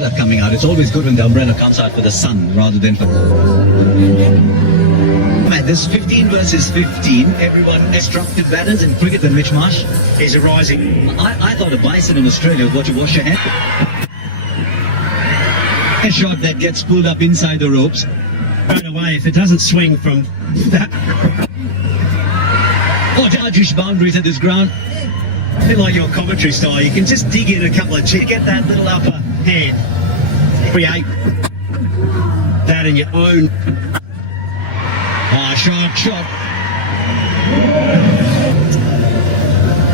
umbrella coming out. It's always good when the umbrella comes out for the sun rather than for... Man, this 15 versus 15. Everyone instructed batters in cricket than Mitch Marsh. He's a rising. I thought a bison in Australia would go to wash your hand. A shot that gets pulled up inside the ropes. Thrown away if it doesn't swing from that. Oh, Arjish boundaries at this ground. A bit like your commentary style, you can just dig in a couple of cheeks, get that little upper hand, create that in your own. Ah, shot.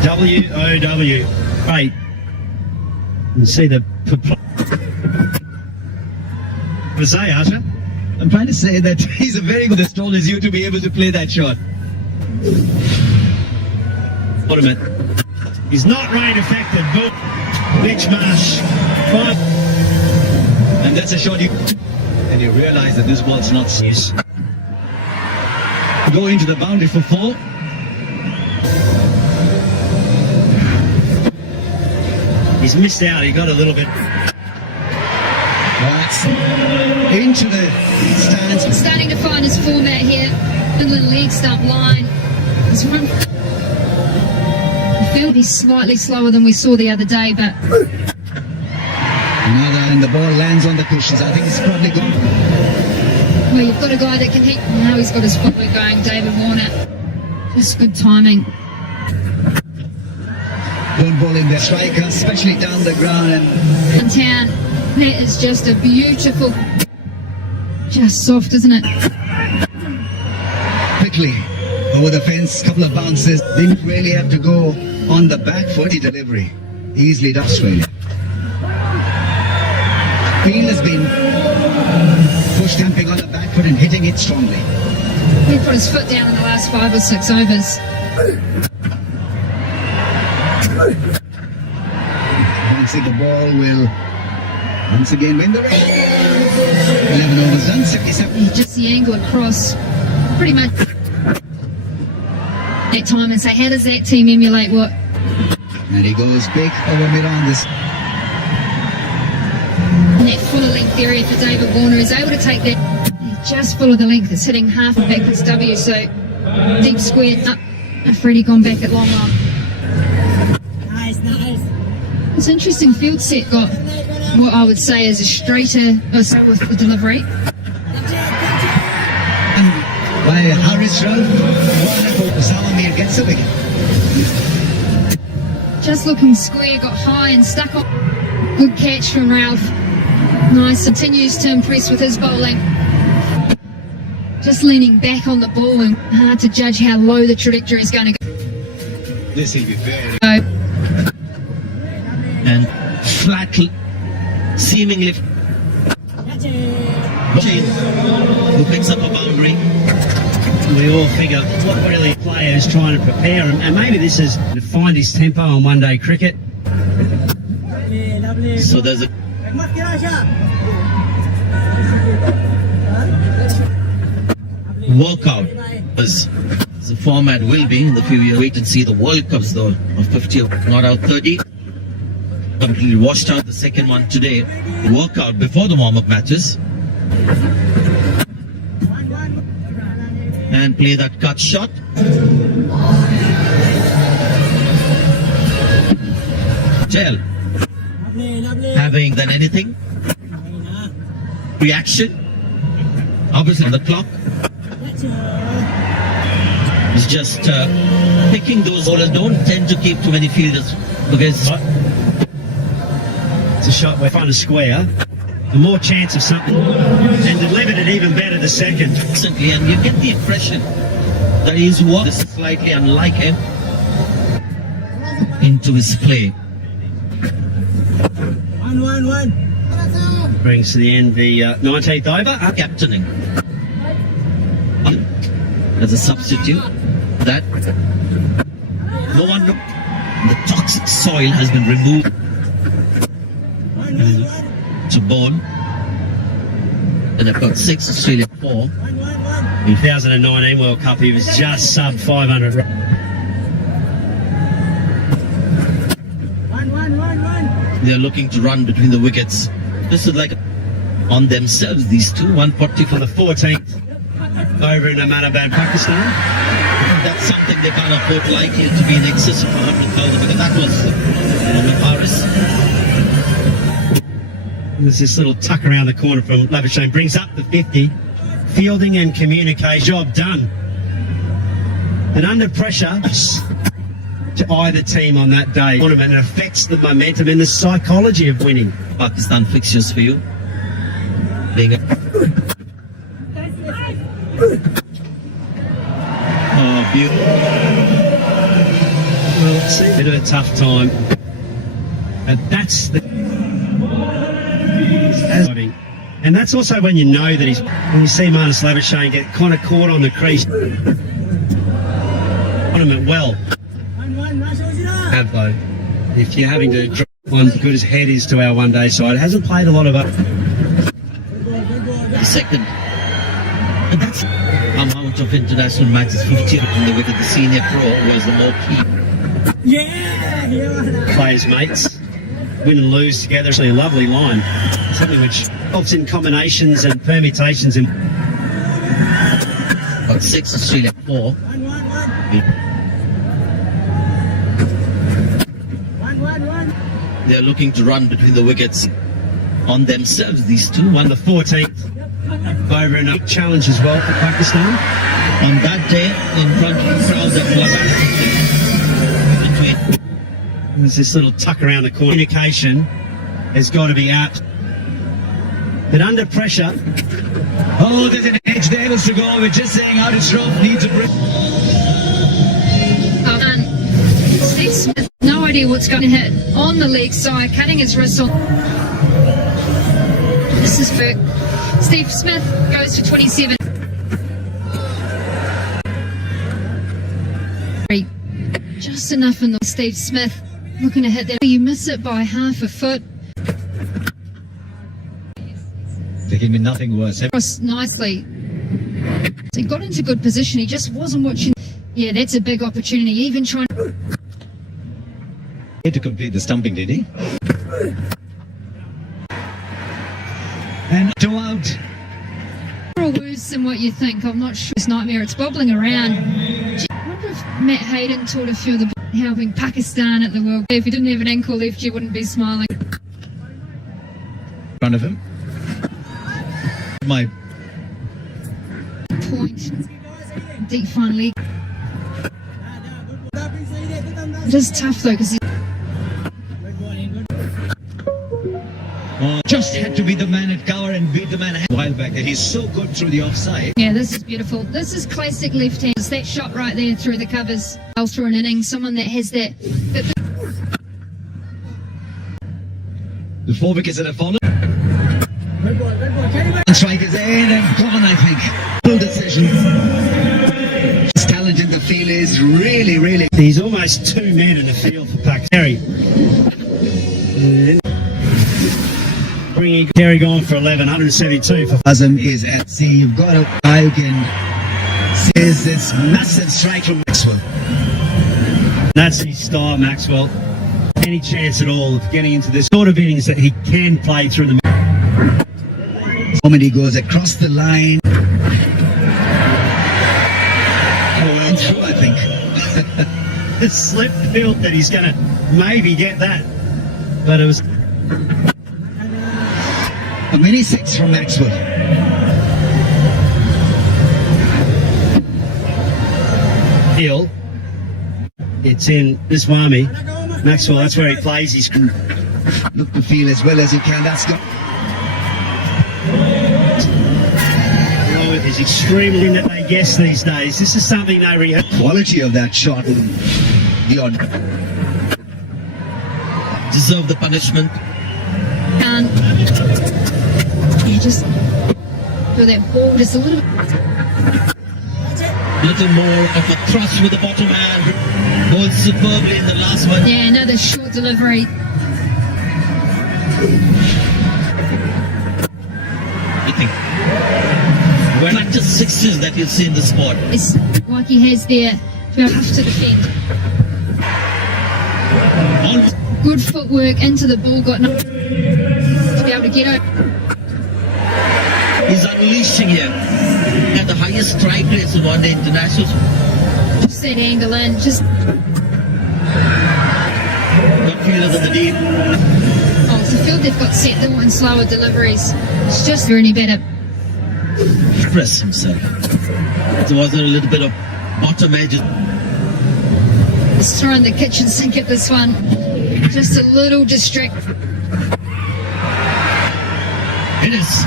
W-O-W. Right. You see the... Say, Asha? I'm trying to say that he's a very good as tall as you to be able to play that shot. What a minute. He's not rain affected, but Mitch Marsh. Fine. And that's a shot and you realize that this ball's not serious. Go into the boundary for 4. He's missed out, he got a little bit. That's into the stands. Starting to find his format here. Finland leg stump line. There's one. The field is slightly slower than we saw the other day, but another, and the ball lands on the cushions. I think it's probably gone. well, you've got a guy that can hit. Now he's got his footwork going, David Warner. Just good timing. Good ball in the striker, especially down the ground. And In town, that is just a beautiful, just soft, isn't it? quickly over the fence, couple of bounces. Didn't really have to go on the back foot. Delivery easily to Australia. Field has been push camping on the back foot and hitting it strongly. He put his foot down in the last 5 or 6 overs. Once the ball will once again win the race. 11 overs done, 77. Just the angle across, pretty much that time, and say, how does that team emulate what? And he goes big over mid on this. And that fuller length area for David Warner is able to take that just full of the length. It's hitting half of backwards W, so deep square up. Freddie gone back at long run. Nice. It's an interesting field set, got what I would say is a straighter with the delivery. By Harris Ralph, wonderful. Salamir gets the wicket. Just looking square, got high and stuck on. Good catch from Ralph. Nice, continues to impress with his bowling. Just leaning back on the ball, and hard to judge how low the trajectory is going to go. This will be very. And flat, seemingly who picks up a boundary. We all figure what really player is trying to prepare him, and maybe this is to find his tempo on one-day cricket. So there's a workout as the format will be in the few years. Wait and see the World Cups though of 50, not out 30. Completely washed out the second one today. Workout before the warm-up matches. And play that cut shot. Tell. Having done anything. Reaction. Obviously on the clock. It's just picking those bowlers. Don't tend to keep too many fielders because It's a shot where find a square, the more chance of something, and delivered it even better the second. constantly, and you get the impression that he's walked slightly unlike him into his play. One. Brings to the end the 19th over. Captaining as a substitute. That no one, the toxic soil has been removed to bowl. And they've got 6, Australia 4. In 2019 World Cup, he was just sub 500. They're looking to run between the wickets This is like on themselves, these two, 140 For the 14th over in Ahmedabad, Pakistan. And that's something they can't afford likely to be in excess of 100,000 because that was Mohammed Haris. There's this little tuck around the corner from Labuschagne. Brings up the 50. Fielding and communication. Job done. And under pressure to either team on that day, tournament, it affects the momentum and the psychology of winning. Pakistan fixtures for you. Being a oh, beautiful. Well, it's a bit of a tough time. But that's the... And that's also when you know that when you see Marnus Labuschagne get kind of caught on the crease. Tournament well. Have though. If you're having to drop one good as head is to our one-day side, it hasn't played a lot of it. the second. And that's amount of international matches, 50 from the wicket. The senior pro was the more key. Players mates, win and lose together. Actually a lovely line. Something which helps in combinations and permutations. Got 6, Australia 4. They're looking to run between the wickets on themselves, these two. Won the 14th over in a challenge as well for Pakistan. On that day, in front of the crowd that between. There's this little tuck around the corner. Communication has got to be out. But under pressure. Oh, there's an edge there to go. We're just saying out it's rough, needs a break. Steve Smith, no idea what's going to hit on the leg side, cutting his wrist on. This is Burke. Steve Smith goes for 27. Just enough in the Steve Smith looking to hit that. You miss it by half a foot. There can be nothing worse. Cross nicely. So he got into good position. He just wasn't watching. Yeah, that's a big opportunity. Even trying To complete the stumping, did he? And two out. more worse than what you think. I'm not sure. This nightmare. It's bobbling around. Gee, I wonder if Matt Hayden taught a few of the helping Pakistan at the World Cup. If he didn't have an ankle left, you wouldn't be smiling. In front of him. My Point. Deep fine leg. It is tough though because just had to be the man at cover and beat the man a while back. And he's so good through the offside. yeah, this is beautiful. This is classic left hand. It's that shot right there through the covers. Through an innings, someone that has that. The 4 wickets that have fallen. Strikers in and gone, I think. Full decision. His talent in the field is really, really. He's almost 2 men in the field for Pakistan. Bringing Kerry gone for 11, 172 for. Azam is at sea. You've got a guy who can says this massive strike from Maxwell. That's his style, Maxwell. Any chance at all of getting into this sort of innings that he can play through the. The moment he goes across the line. Oh, well through, I think. The slip felt that he's going to maybe get that, but it was. A mini 6 from Maxwell. Hill. It's in this Wami. Maxwell, that's where he plays. He's Look to feel as well as he can. That's good. is extremely that they guess these days. This is something they rehearse. Quality of that shot and beyond. Deserve the punishment. And you just throw that ball just a little bit. Little more of a thrust with the bottom hand. Bowled superbly in the last one. Yeah, another short delivery. I think. Well, not just sixes that you'll see in the sport. It's like he has there to have to defend. On Good footwork into the ball, got no to be able able to get over. He's unleashing here at the highest strike rates of one-day internationals. Just that angle in, just Got fielders on the deep. oh, it's the field they've got set. They want slower deliveries. It's just any better. Express himself. There was a little bit of bottom edge. Just throwing the kitchen sink at this one. Just a little distract. It is.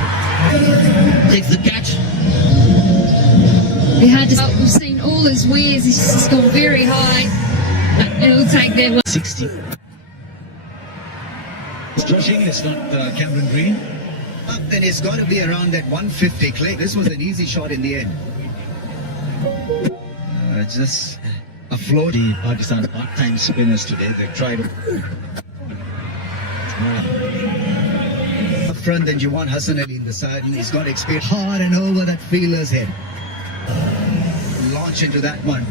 Takes the catch. Be hard to tell. We've seen all his wares. He's just gone very high. It'll take that one. 60. It's Josh Inglis, not Cameron Green. Up, then it's got to be around that 150 click. This was an easy shot in the end. Just a float. The Pakistan part-time spinners today, they've tried up front, then Juwan Hassan Ali in the side, and he's got to experience hard and over that fielder's head. Launch into that one.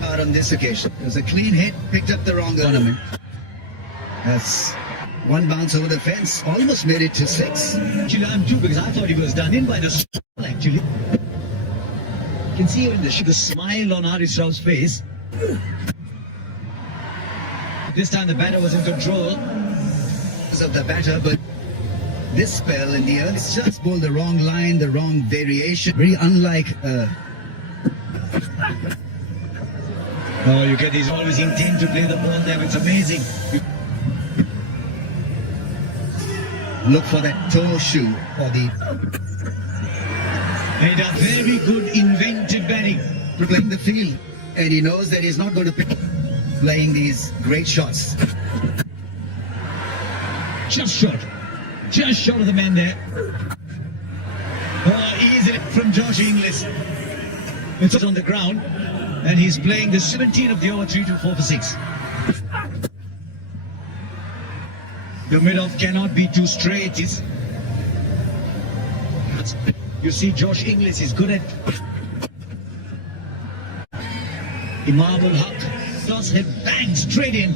Hard on this occasion. It was a clean hit, picked up the wrong tournament. That's one bounce over the fence, almost made it to 6. Actually, I'm too, because I thought he was done in by the actually. You can see even the smile on Haris Rao's face. This time the batter was in control. Of the batter, but this spell in the early, it's just bowled the wrong line, the wrong variation. Very unlike. Oh, you get he's always intent to play the ball there. It's amazing. Look for that toe shoe or the And a very good inventive batting. playing the field, and he knows that he's not going to pick playing these great shots. Just short of the man there. Oh, easy from Josh Inglis. It's on the ground, and he's playing the 17 of the over, 3 to 4 for 6. Your mid-off cannot be too straight. You see, Josh Inglis is good at Imamul Haq. Toss him bang straight in.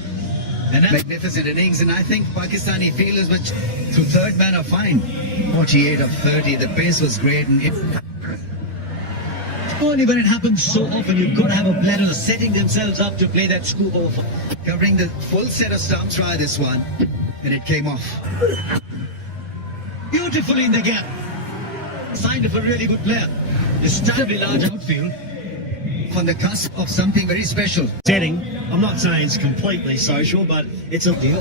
And that Magnificent innings, and I think Pakistani fielders were to third man are fine. 48 of 30, the pace was great, and only when it happens so often, you've got to have a player setting themselves up to play that scoop over. covering the full set of stumps. Try this one, and it came off. Beautifully in the gap. Sign of a really good player. It's terribly large outfield. On the cusp of something very special. Setting, I'm not saying it's completely social, but it's a Deal.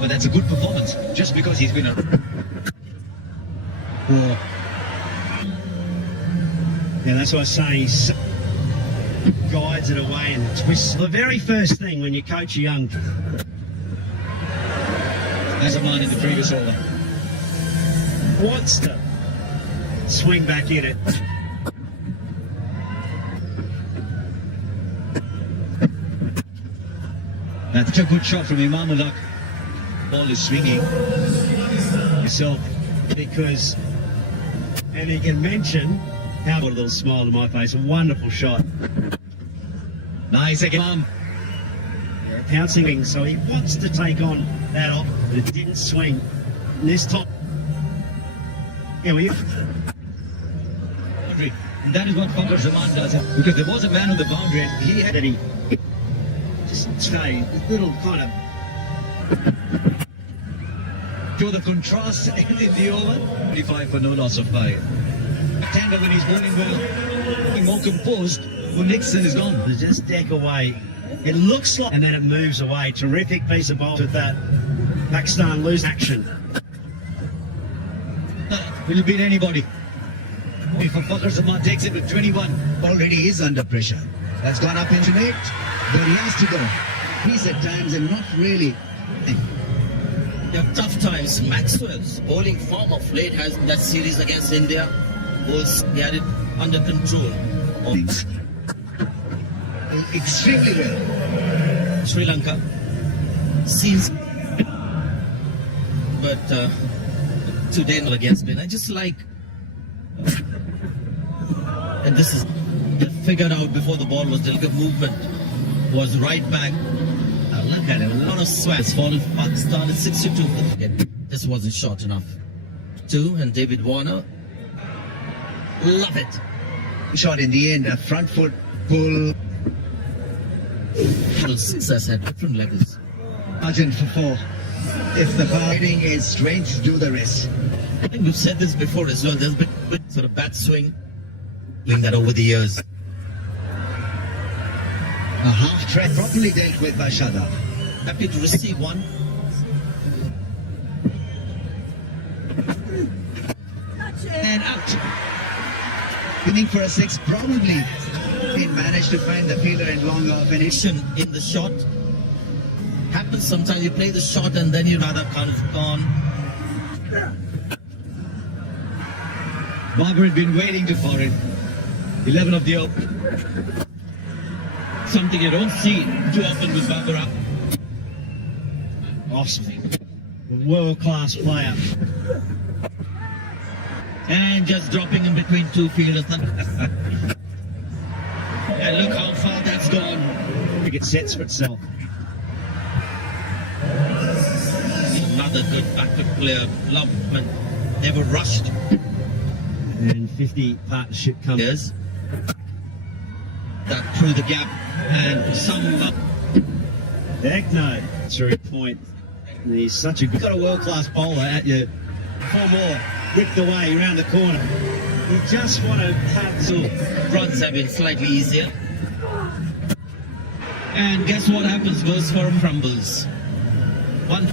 But that's a good performance. Just because he's been a... Yeah, that's what I say. He guides it away and twists. The very first thing when you coach a young As a man in the previous over. wants to swing back in it. That's a good shot from Imamul Haq. Ball is swinging. Yourself, because, and he can mention how a little smile on my face. A wonderful shot. Nice again. Pouncing, so he wants to take on that off, but it didn't swing. And this top. Yeah, we. And that is what Fakhar Zaman does. Because there was a man on the boundary and he had... That he just stayed. This little kind of. To the contrast in the over. 25 for no loss of 5. Tender when he's bowling well. More composed. Well, Nixon is gone. To just deck away. It looks like, and then it moves away. Terrific piece of ball with that. Pakistan lose action. Will beat anybody. If Fakhar Zaman takes it with 21. Already is under pressure. That's gone up into 8, but he has to go. He's at times and not really. They have tough times. Maxwell's bowling form of late has that series against India was he had it under control. Extremely well. Sri Lanka seems, but today not against Spain. I just like, and this is figured out before the ball was delicate movement was right back. Look at it, a lot of sweat. Fallen Pakistan at 62. This wasn't short enough. Two and David Warner. Love it. Shot in the end, a front foot pull. Success at different levels. Margin for 4. If the fighting is strange, do the rest. I think we've said this before as well. There's been sort of bat swing, doing that over the years. A half track properly dealt with by Shada. Happy to receive one. And out. Pinning for a 6, probably. He managed to find the fielder and longer finish. In the shot. Happens sometimes you play the shot and then you rather kind of gone. Barber had been waiting for it. 11 of the open. Something you don't see too often with Barbara. Awesome. World-class player. And just dropping in between two fielders. And look how far that's gone. It sets for itself. Another good backup player. Loveman never rushed. And 50 partnership comes. Yes. That through the gap and some. Heck no. Through point. And he's such a good. Got a world-class bowler at you. 4 more. Whipped away around the corner. You just want to have So runs have been slightly easier. And guess what happens? Goes for crumbles. One.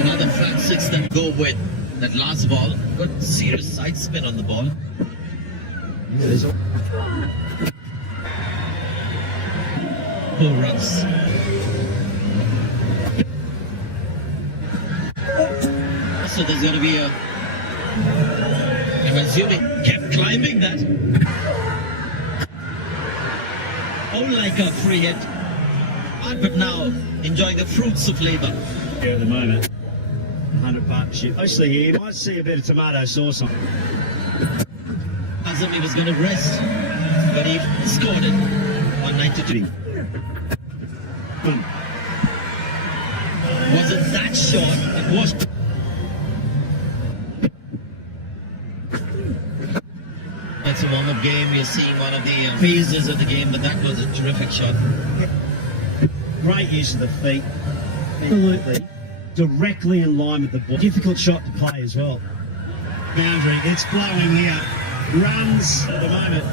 Another flat 6 that go with that last ball. Good serious side spin on the ball. Four runs. So there's going to be a. I'm assuming kept climbing that. Oh, like a free hit. But now enjoying the fruits of labor. here at the moment. 100 partnership. Mostly here. You might see a bit of tomato sauce on. Azam he was going to rest, but he scored it. 192. Wasn't that short? It was. It's a warm-up game. You're seeing one of the phases of the game, but that was a terrific shot. Great use of the feet. Absolutely. Directly in line with the ball. Difficult shot to play as well. Boundary. It's blowing here. Runs at the moment.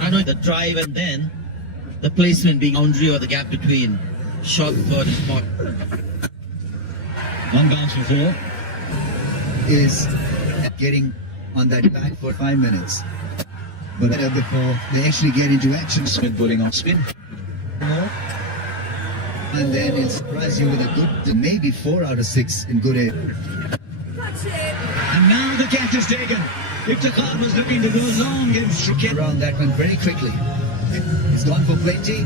I know the drive and then the placement being boundary or the gap between shot, third and spot. One bounce for 4. Is getting on that back for 5 minutes. But before they actually get into action, Spin pulling off spin. and then it'll surprise you with a good, maybe 4 out of 6 in good air. And now the catch is taken. Victor Khan was looking to go long and Around that one very quickly. He's gone for plenty.